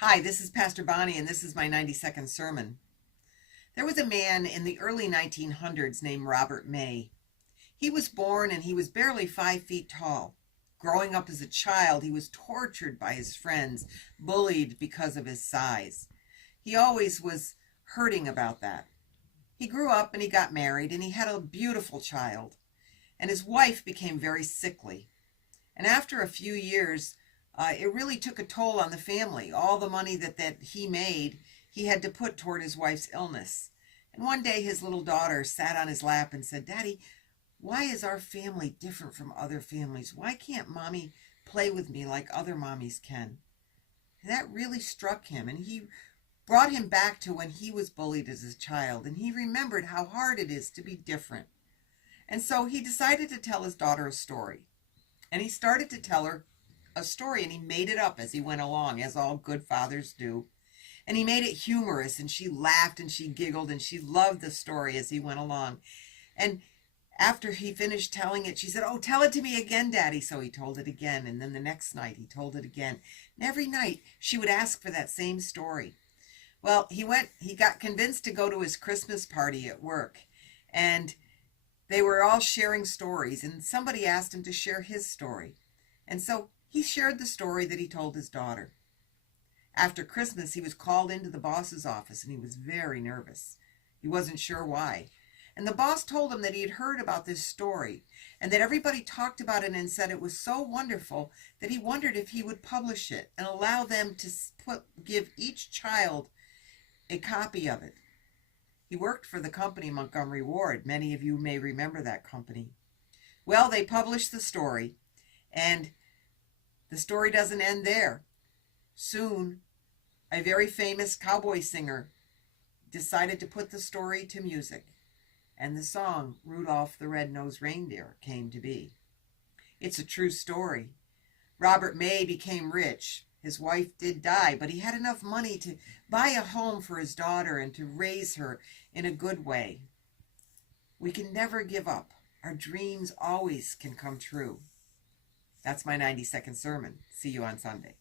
Hi, this is Pastor Bonnie, and this is my 90-second sermon. There was a man in the early 1900s named Robert May. He was born and he was barely 5 feet tall. Growing up as a child, he was tortured by his friends, bullied because of his size. He always was hurting about that. He grew up and he got married and he had a beautiful child. And his wife became very sickly. And after a few years, it really took a toll on the family. All the money that he made, he had to put toward his wife's illness. And one day his little daughter sat on his lap and said, "Daddy, why is our family different from other families? Why can't Mommy play with me like other mommies can?" And that really struck him, and he brought him back to when he was bullied as a child, and he remembered how hard it is to be different. And so he decided to tell his daughter a story. And he started to tell her a story, and he made it up as he went along, as all good fathers do. And he made it humorous, and she laughed and she giggled and she loved the story as he went along. And after he finished telling it, she said, "Oh, tell it to me again, Daddy." So he told it again, and then the next night he told it again. And every night she would ask for that same story. Well, he got convinced to go to his Christmas party at work, and they were all sharing stories, and somebody asked him to share his story. And so he shared the story that he told his daughter. After Christmas, he was called into the boss's office, and he was very nervous. He wasn't sure why. And the boss told him that he had heard about this story, and that everybody talked about it and said it was so wonderful that he wondered if he would publish it and allow them to give each child a copy of it. He worked for the company Montgomery Ward. Many of you may remember that company. Well, they published the story, and the story doesn't end there. Soon, a very famous cowboy singer decided to put the story to music, and the song Rudolph the Red-Nosed Reindeer came to be. It's a true story. Robert May became rich. His wife did die, but he had enough money to buy a home for his daughter and to raise her in a good way. We can never give up. Our dreams always can come true. That's my 90-second sermon. See you on Sunday.